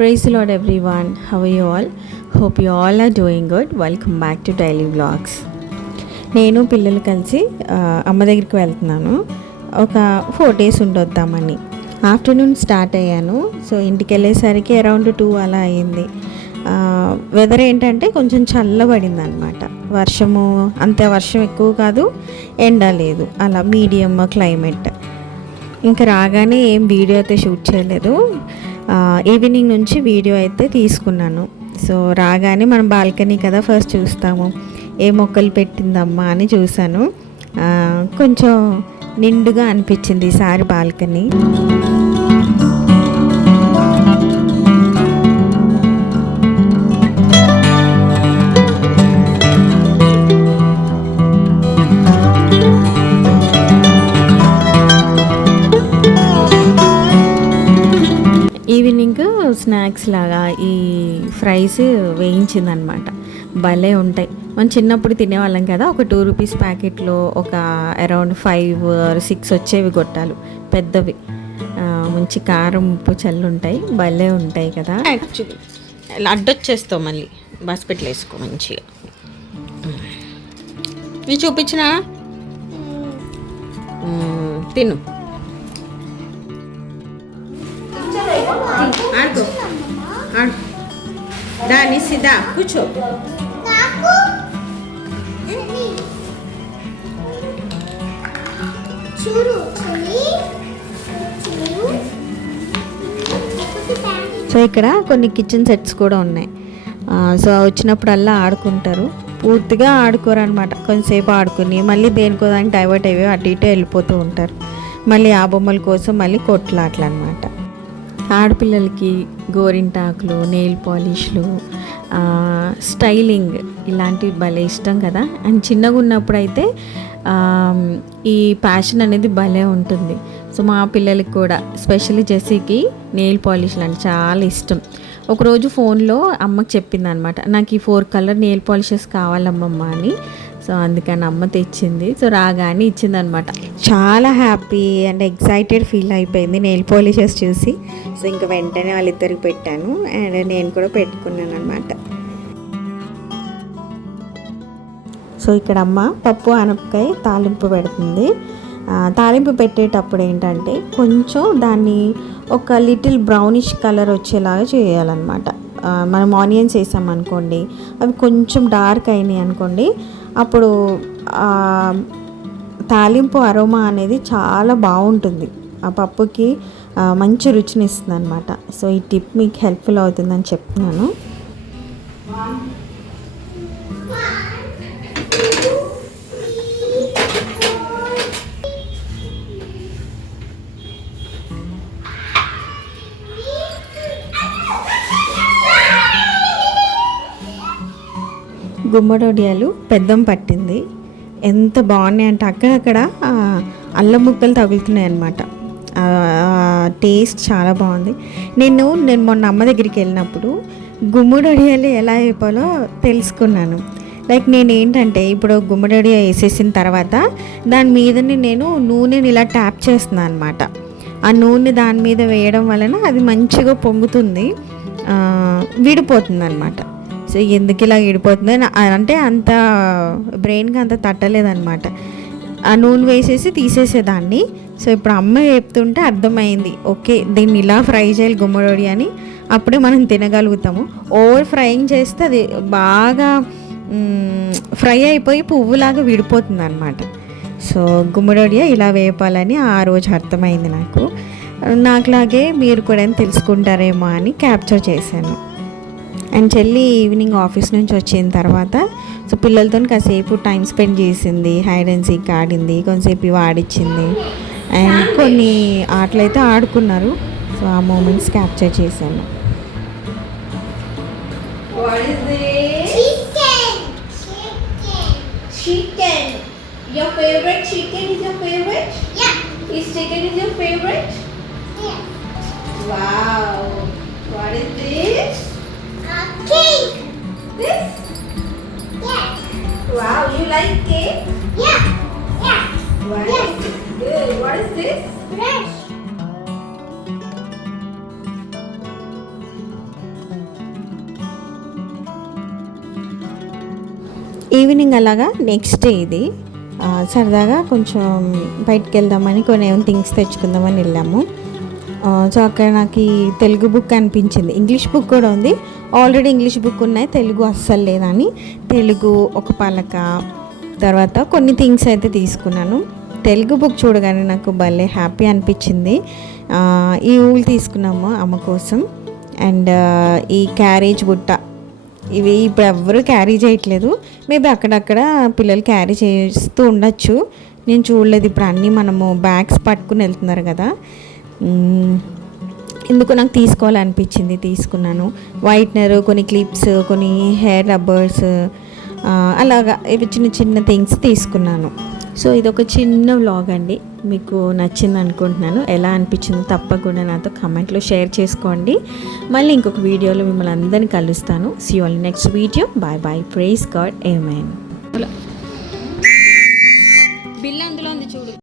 Praise lord every one how you all hope you all are doing good welcome back to daily vlogs నేను పిల్లలు కలిసి అమ్మ దగ్గరికి వెళ్తున్నాను. ఒక ఫోర్ డేస్ ఉండొద్దామని. ఆఫ్టర్నూన్ స్టార్ట్ అయ్యాను. సో ఇంటికి వెళ్ళేసరికి అరౌండ్ టూ అలా అయింది వెదర్ ఏంటంటే కొంచెం చల్లబడింది అనమాట వర్షము అంత వర్షం ఎక్కువ కాదు ఎండ లేదు. అలా మీడియం క్లైమేట్ ఇంకా రాగానే ఏం వీడియో అయితే షూట్ చేయలేదు. ఈవినింగ్ నుంచి వీడియో అయితే తీసుకున్నాను. సో రాగానే మనం బాల్కనీ కదా ఫస్ట్ చూస్తాము. ఏ మొక్కలు పెట్టిందమ్మా అని చూశాను. కొంచెం నిండుగా అనిపించింది ఈసారి బాల్కనీ స్నాక్స్ లాగా ఈ ఫ్రైస్ వేయించిందనమాట. భలే ఉంటాయి. మనం చిన్నప్పుడు తినేవాళ్ళం కదా ఒక టూ రూపీస్ ప్యాకెట్లో ఒక అరౌండ్ ఫైవ్ సిక్స్ వచ్చేవి గొట్టాలు పెద్దవి. మంచి కారం ఉప్పు చల్లు ఉంటాయి. భలే ఉంటాయి కదా. అడ్డొచ్చేస్తావు మళ్ళీ. బాస్పెట్లో వేసుకో మంచిగా. ఇది చూపించినా? తిను. ఆడుకో ఆడు. దాని సిద్ధా కూర్చో. సో ఇక్కడ కొన్ని కిచెన్ సెట్స్ కూడా ఉన్నాయి. సో వచ్చినప్పుడల్లా ఆడుకుంటారు. పూర్తిగా ఆడుకోరు అనమాట కొంతసేపు ఆడుకుని మళ్ళీ దేనికో దానికి డైవర్ట్ అయ్యి అటు ఇటు వెళ్ళిపోతూ ఉంటారు. మళ్ళీ ఆ బొమ్మల కోసం మళ్ళీ కొట్లాట్లు అనమాట ఆడపిల్లలకి గోరింటాకులు నెయిల్ పాలిష్లు స్టైలింగ్ ఇలాంటివి భలే ఇష్టం కదా. అండ్ చిన్నగా ఉన్నప్పుడు అయితే ఈ ప్యాషన్ అనేది భలే ఉంటుంది. సో మా పిల్లలకి కూడా స్పెషల్లీ జెస్సీకి నెయిల్ పాలిష్లు అంటే చాలా ఇష్టం. ఒకరోజు ఫోన్లో అమ్మకి చెప్పింది అనమాట నాకు ఈ ఫోర్ కలర్ నెయిల్ పాలిషెస్ కావాలమ్మమ్మ అని. సో అందుకని అమ్మ తెచ్చింది. సో రాగానే ఇచ్చిందనమాట. చాలా హ్యాపీ అండ్ ఎక్సైటెడ్ ఫీల్ అయిపోయింది. నెయిల్ పాలిషెస్ చూసి. సో ఇంకా వెంటనే వాళ్ళిద్దరికి పెట్టాను. అండ్ నేను కూడా పెట్టుకున్నాను అనమాట సో ఇక్కడ అమ్మ పప్పు అనపకాయ తాలింపు పెడుతుంది. తాలింపు పెట్టేటప్పుడు ఏంటంటే కొంచెం దాన్ని ఒక లిటిల్ బ్రౌనిష్ కలర్ వచ్చేలాగా చేయాలన్నమాట. మనం ఆనియన్స్ వేసామనుకోండి అవి కొంచెం డార్క్ అయినాయి అనుకోండి అప్పుడు తాలింపు అరోమా అనేది చాలా బాగుంటుంది. ఆ పప్పుకి మంచి రుచిని ఇస్తుంది అనమాట సో ఈ టిప్ మీకు హెల్ప్ఫుల్ అవుతుందని చెప్తున్నాను. గుమ్మడొడియాలు పెద్దం పట్టింది. ఎంత బాగున్నాయి అంటే అక్కడక్కడ అల్లం ముక్కలు తగులుతున్నాయి అన్నమాట టేస్ట్ చాలా బాగుంది. నేను నేను మొన్న అమ్మ దగ్గరికి వెళ్ళినప్పుడు గుమ్మడొడియాలు ఎలా అయిపోలో తెలుసుకున్నాను. లైక్ నేను ఏంటంటే ఇప్పుడు గుమ్మడొడియా వేసేసిన తర్వాత దాని మీదని నేను నూనెని ఇలా ట్యాప్ చేస్తున్నాను అనమాట ఆ నూనె దాని మీద వేయడం వలన అది మంచిగా పొంగుతుంది. విడిపోతుంది అనమాట సో ఎందుకు ఇలా విడిపోతుంది అంటే అంత బ్రెయిన్కి అంత తట్టలేదన్నమాట. ఆ నూనె వేసేసి తీసేసేదాన్ని. సో ఇప్పుడు అమ్మ చెప్తుంటే అర్థమైంది. ఓకే దీన్ని ఇలా ఫ్రై చేయాలి గుమ్మడి అని. అప్పుడే మనం తినగలుగుతాము. ఓవర్ ఫ్రైయింగ్ చేస్తే అది బాగా ఫ్రై అయిపోయి పువ్వులాగా విడిపోతుంది అనమాట సో గుమ్మడొడియా ఇలా వేపాలని ఆ రోజు అర్థమైంది నాకు. నాకులాగే మీరు కూడా తెలుసుకుంటారేమో అని క్యాప్చర్ చేశాను. అండ్ చెల్లి ఈవినింగ్ ఆఫీస్ నుంచి వచ్చిన తర్వాత సో పిల్లలతో కాసేపు టైం స్పెండ్ చేసింది హైడ్ అండ్ సీక్ ఆడింది కొంతసేపు ఇవి ఆడిచ్చింది అండ్ కొన్ని ఆటలు అయితే ఆడుకున్నారు సో ఆ మూమెంట్స్ క్యాప్చర్ చేశాను What is this? Chicken chicken Chicken. Your favorite chicken is your favorite? Yeah Is chicken is your favorite? Yeah Wow. What is this? cake. This? Yes. Wow, you like cake? Yeah. Yeah. Wow. Yes. Good. What is this? Brush. Evening అలాగా next day ఇది సరదాగా కొంచెం బయటకు వెళ్దామని కొన్ని ఏమైనా things తెచ్చుకుందామని వెళ్ళాము so అక్కడ నాకు తెలుగు బుక్ అనిపించింది ఇంగ్లీష్ బుక్ కూడా ఉంది ఆల్రెడీ ఇంగ్లీష్ బుక్ ఉన్నాయి తెలుగు అస్సలు లేదని. తెలుగు ఒక పలక. తర్వాత కొన్ని థింగ్స్ అయితే తీసుకున్నాను. తెలుగు బుక్ చూడగానే నాకు భలే హ్యాపీ అనిపించింది. ఈ ఊళ్ళు తీసుకున్నాము అమ్మ కోసం. అండ్ ఈ క్యారేజ్ బుట్ట. ఇవి ఇప్పుడు ఎవ్వరూ క్యారీ చేయట్లేదు. మేబీ అక్కడక్కడ పిల్లలు క్యారీ చేస్తూ ఉండొచ్చు. నేను చూడలేదు ఇప్పుడు అన్నీ మనము బ్యాగ్స్ పట్టుకుని వెళ్తున్నారు కదా. ఎందుకు నాకు తీసుకోవాలనిపించింది తీసుకున్నాను. వైట్నర్ కొన్ని క్లిప్స్ కొన్ని హెయిర్ రబ్బర్స్ అలాగా ఇవి చిన్న చిన్న థింగ్స్ తీసుకున్నాను. సో ఇది ఒక చిన్న వ్లాగ్ అండి. మీకు నచ్చింది అనుకుంటున్నాను. ఎలా అనిపించిందో తప్పకుండా నాతో కమెంట్లో షేర్ చేసుకోండి. మళ్ళీ ఇంకొక వీడియోలో మిమ్మల్ని అందరినీ కలుస్తాను. See all next video bye bye praise god amen